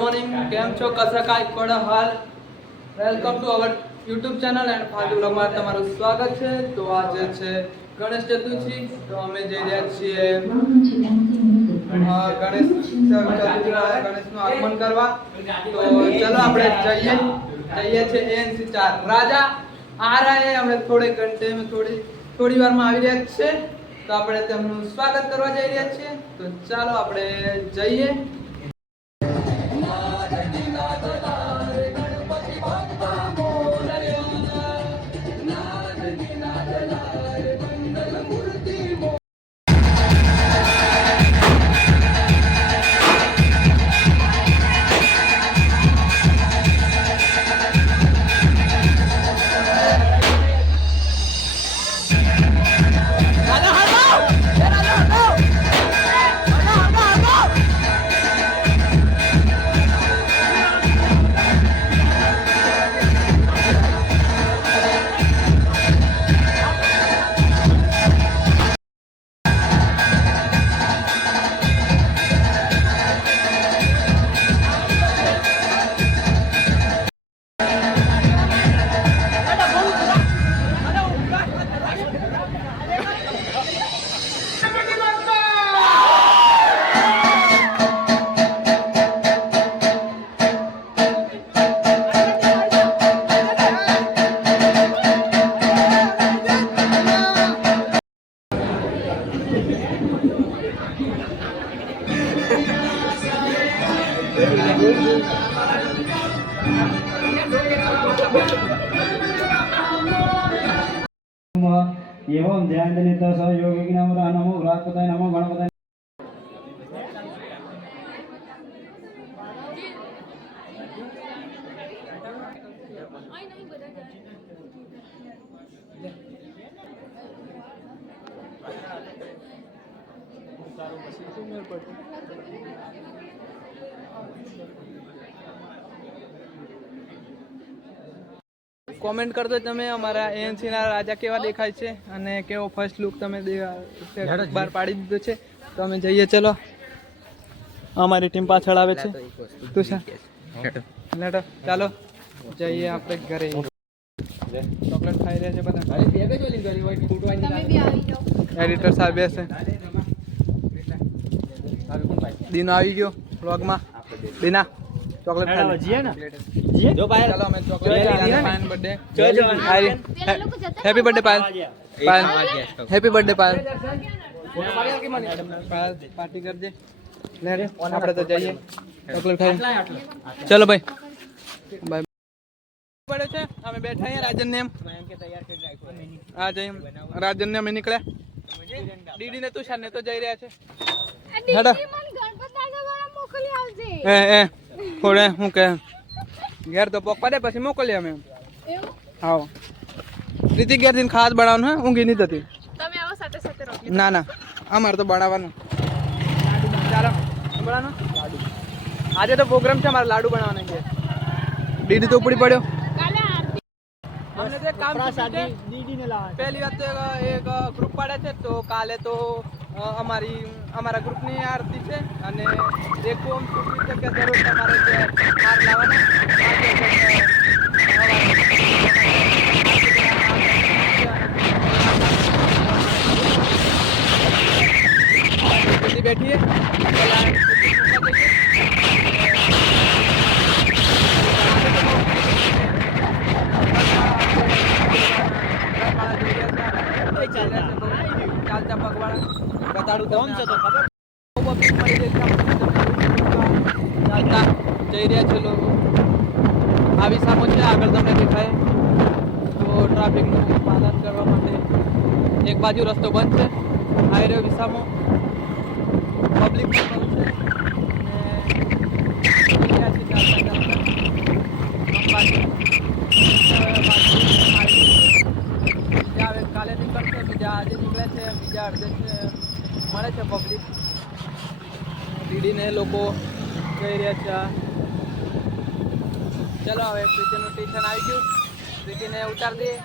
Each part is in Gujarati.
मॉर्निंग केम छो कसा काय कोड़ा हाल welcome to our YouTube channel and फालतू व्लॉग માં તમારું સ્વાગત છે। તો આજે છે ગણેશ ચતુર્થી, તો અમે જઈ રહ્યા છીએ ગણેશ ગણેશનું આગમન કરવા। તો ચલો આપણે જઈએ છે એનસી 4 રાજા आ रहा है। અમે થોડે ઘંटे में થોડી વારમાં આવી રહ્યા છે, તો આપણે તેમનું સ્વાગત કરવા જઈ રહ્યા છીએ। તો ચાલો આપણે જઈએ। एवं ध्यान दलित सहयोगी नमो नमो बृहस्पतये नमो गणपतये कमेंट कर दो તમે અમારા એનસી ના રાજા કેવા દેખાય છે અને કેવો ફર્સ્ટ લુક તમે બાર પાડી દીધો છે। તો અમે જઈએ, ચલો અમારી ટીમ પાછળ આવે છે। તુષાર લેટો ચાલો જઈએ આપણે ઘરે। ચોકલેટ ખાઈ રહ્યા છે બધા, એડિટર સાહેબ બેસે। દિનો આવી ગયો વ્લોગમાં। દિના ચોકલેટ ખાઈ ને जो पायल चलो मैं चॉकलेट पायल बर्थडे हैप्पी बर्थडे पायल हैप्पी बर्थडे पायल पार्टी कर दे ले रे આપણે તો જઈએ ચોકલેટ ખાઈ। ચલો ભાઈ બાય પડે છે। અમે બેઠા અહીંયા રાજન ને તૈયાર કરી રાખ્યો। આ જઈએ રાજન ને અમે નીકળ્યા, ડીડી ને તુષાર ને તો જઈ રહ્યા છે। હેડો મોકલી આવજે એ થોડે હું કે ઘેર તો પોક પડે પછી મોકલીએ અમે। હા રીતિ ઘેર થી ખાસ બનાવવાનું હે, ઊંઘી નહીં થતી। તમે આવો સાથે સાથે રોટલી ના ના અમારે તો બનાવવાનું ચાલો બનાવવાનું લાડુ। આજે તો પ્રોગ્રામ છે અમારે લાડુ બનાવવાના છે। દીદી તો ઉપડી પડ્યો કાલે આરતી અમને તો કામ છે દીદી ને લાવ। પહેલી વાત તો એક ગ્રુપ પાડે છે, તો કાલે તો અમારા ગ્રુપની આરતી છે અને એક ઓમ સુખી છે કે જરૂર તમારે જે હાર લાવવાના बैठिए चालता पगवाड़ा बताड़ू कौन से तो खबर चालता जई રહ્યા છે લોકો। આ વિસામો છે આગળ તમને દેખાય, તો ટ્રાફિકનું પાલન કરવા માટે એક બાજુ રસ્તો બંધ છે, આવી રહ્યો વિસામો પબ્લિક પણ છે। કાલે નીકળશે, બીજા આજે નીકળે છે, બીજા અડધે મળે છે પબ્લિક। દીદીને લોકો જઈ રહ્યા છે। ચલો હવે પ્રીતિનું સ્ટેશન આવી ગયું, પ્રીતિને ઉતાર દઈએ।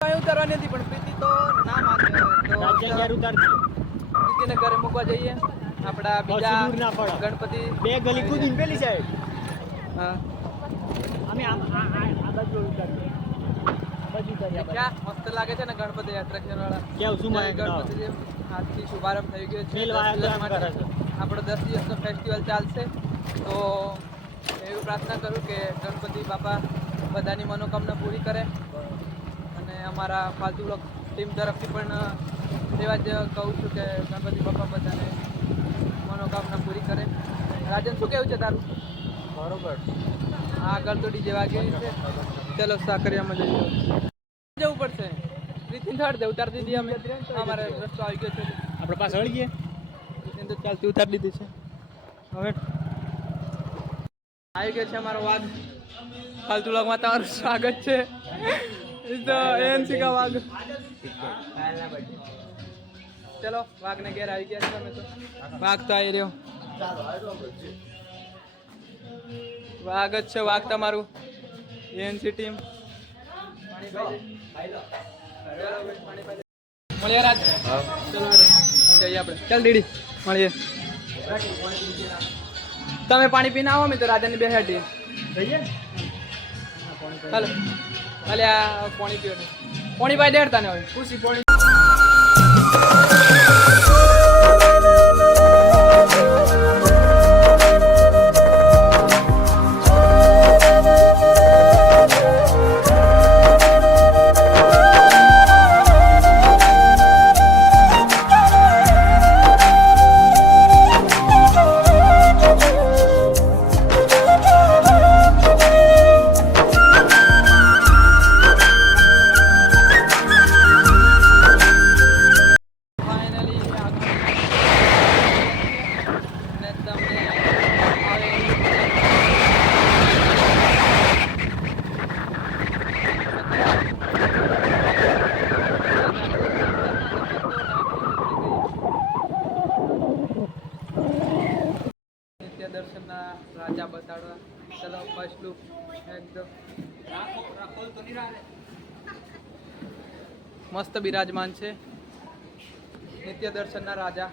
ઉતારવાની હતી પણ પ્રીતિ તો ના માને, તો પ્રીતિને ઘરે મૂકવા જઈએ આપણા બીજા ગણપતિ બે ગલી કૂદીને પેલી સાઈડ હા અમે આ બાજુ ઉતારીએ ક્યાં મસ્ત લાગે છે ને ગણપતિ એટ્રેક્શન વાળા કેવું શું મારે ગણપતિ આજથી શુભારંભ થઈ ગયો છે આપણો 10 દિવસનો ફેસ્ટિવલ ચાલશે તો એવી પ્રાર્થના કરું કે ગણપતિ બાપા બધાની મનોકામના પૂરી કરે અને અમારા ફાલતુ બ્લોગ ટીમ તરફથી પણ એવા જ કહું છું કે ગણપતિ બાપા બધાને મનોકામના પૂરી કરે. રાજન શું કેવું છે તારું? બરોબર આગળ તો ડીજે વાગે છે. ચલો સાકરિયામાં જઈએ જવું પડશે. રીતિન થર્ડ દે ઉતારી દીધી અમે અમારે રસ્તો આવી ગયો છે આપણે પાસે વળી ગયે રીતિન તો ચાલતી ઉતારી દીધી છે. હવે આવી ગયો છે અમારો વાઘ. ફાલતુ બ્લોગમાં તમારું સ્વાગત છે. એનસી કા વાઘ. ચલો વાઘને ઘેર આવી ગયા છે અમે તો. વાઘ તો આવી રહ્યો. વાઘ જ છે વાઘ તમારું. એનસી ટીમ મળીએ રાજ. ચલો જઈએ આપણે. ચાલ દીડી મળીએ. તમે પાણી પીને આવો મેં તો રાજાની બે હેઠી ચાલો હાલે આ પાણી પીવો પાણી પાઈ દેડતા ને હવે ખુશી પાણી દર્શનના રાજા બતાડવા. ચલો ફર્સ્ટ લુક એકદમ મસ્ત બિરાજમાન છે. નિત્ય દર્શનના રાજા.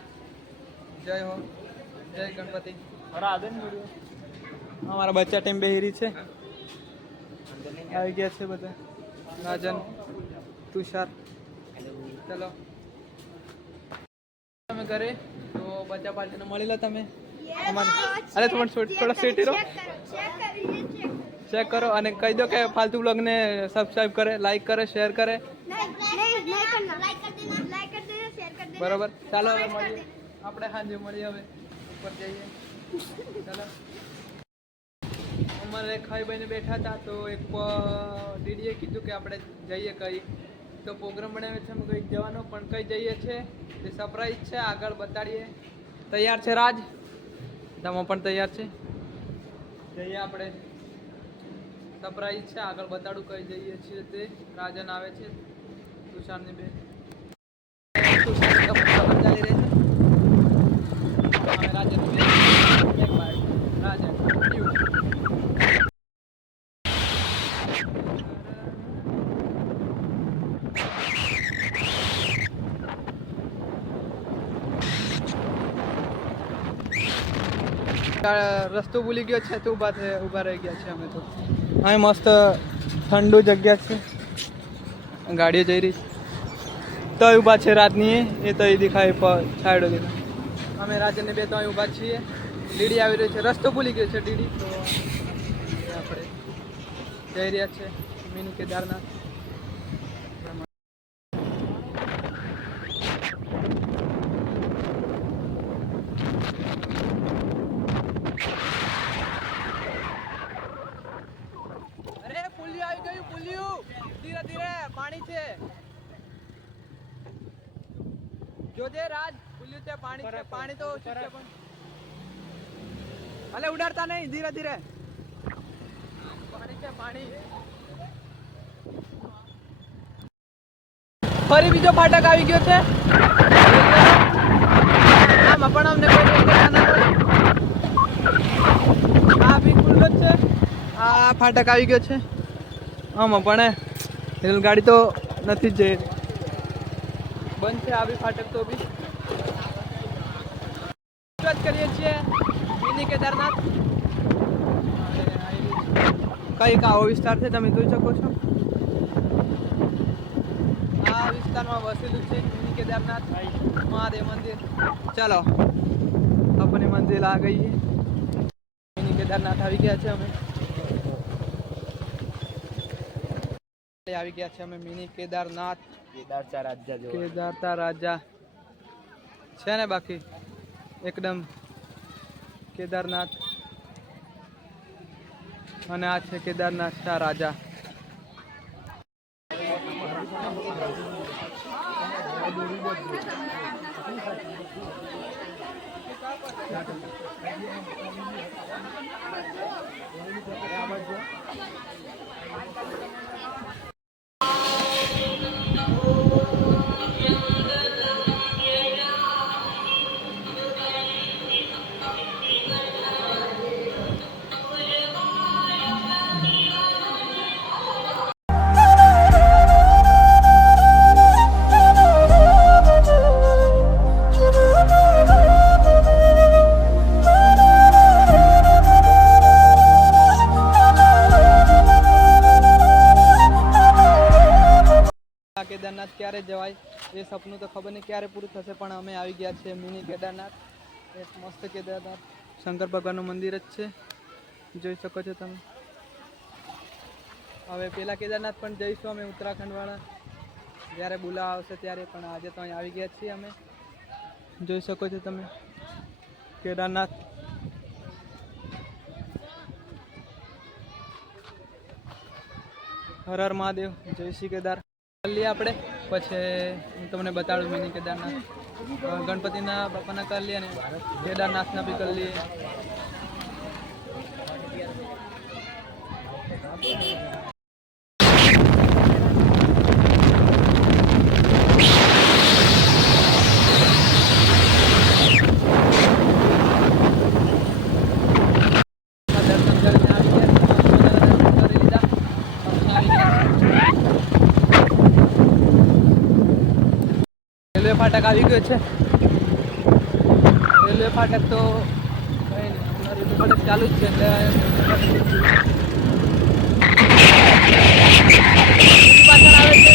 જય હો જય ગણપતિ. અમારા બચ્ચા ટીમ બેહીરી છે. આવી ગયા છે બધા. રાજન તુષાર. ચલો તમે ઘરે તો બચ્ચા પાર્ટીને મળી લો તમે. અરે થોડા સેટી રહો. ચેક કરો અને કહી દો કે ફાલતુ બ્લોગને સબસ્ક્રાઇબ કરે, લાઈક કરે, શેર કરે. બરોબર ચાલો હવે મળીએ આપણે. સાંજે મળીએ હવે ઉપર જઈએ. ચાલો અમારે ખાઈ ભાઈને બેઠા હતા તો એક દીદીએ કીધું કે આપણે જઈએ કઈ તો પ્રોગ્રામ બનાવ્યો છે અમે કંઈક જવાનો પણ કઈ જઈએ છે એ સરપ્રાઈઝ છે. આગળ બતાડીએ. તૈયાર છે રાજ? તમે પણ તૈયાર છે? જઈએ આપણે. સરપ્રાઈઝ છે આગળ બતાડું કઈ જઈએ છીએ તે. રાજન આવે છે તુષારની બે. ચાલી રહી છે. રાજન રાજન રસ્તો ભૂલી ગયો છે તો ઊભા રહી ગયા છે અમે તો. અહીં મસ્ત ઠંડુ જગ્યા છે. ગાડીઓ જઈ રહી છે તો ઊભા છે રાતની એ તો એ દેખાય છાયડો દેખાય. અમે રાજને બે તો અહીં ઊભા છીએ. ડીડી આવી રહ્યો છે. રસ્તો ભૂલી ગયો છે ડીડી તો આપણે જઈ રહ્યા છે મિની કેદારનાથ. ધીરે ધીરે પાણી છે. જોજે રાજ પુલ્યું છે પાણી છે. પાણી તો ઓછું છે પણ અલે ઉડાડતા નહીં. ધીરે ધીરે પાણી છે પાણી. ફરી બીજો ફાટક આવી ગયો છે. આમાં પણ અમને કોઈ આ બી ખુલ્લો જ છે. આ ફાટક આવી ગયો છે. આમાં પણ રેલગાડી તો નથી જ જઈ. બંધ છે આ બી ફાટક તો બી. છે મિની કેદારનાથ. કઈક આવો વિસ્તાર છે, તમે જોઈ શકો છો. આ વિસ્તારમાં વસેલું છે મિની કેદારનાથ મહાદેવ મંદિર. ચાલો अपने मंजिल आ गई है. मिनी केदारनाथ આવી ગયા છે અમે. આવી ગયા છે અમે મિની કેદારનાથ. કેદારતા રાજા છે ને બાકી એકદમ કેદારનાથ. અને આ છે કેદારનાથ કા રાજા. કેદારનાથ ક્યારે જવાય એ સપનું તો ખબર નહીં ક્યારે પૂરું થશે, પણ અમે આવી ગયા છીએ મિની કેદારનાથ. એક મસ્ત કેદારનાથ શંકર ભગવાનનું મંદિર જ છે, જોઈ શકો છો તમે. હવે પેલા કેદારનાથ પણ જઈશું અમે ઉત્તરાખંડ વાળા, જ્યારે બોલાવા આવશે ત્યારે. પણ આજે તો અહીં આવી ગયા છીએ અમે, જોઈ શકો છો તમે કેદારનાથ. હર હર મહાદેવ, જય શ્રી કેદાર. લઈએ આપણે, પછી હું તમને બતાડું મિની કેદારનાથ. ગણપતિના બાપાના કરી લઈએ ને કેદારનાથના બી કરી લઈએ. રેલવે ફાટક આવી ગયો છે. રેલવે ફાટક તો કંઈ નહીં, હમણાં રેલવે ફાટક ચાલુ જ છે એટલે પાછળ આવે છે.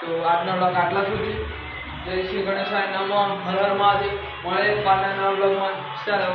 તો આજનો બ્લોગ આટલા સુધી. જય શ્રી ગણેશાય નમઃ. હર હર મહાદેવ. મળે કાલના નવા બ્લોગમાં. ચાલો.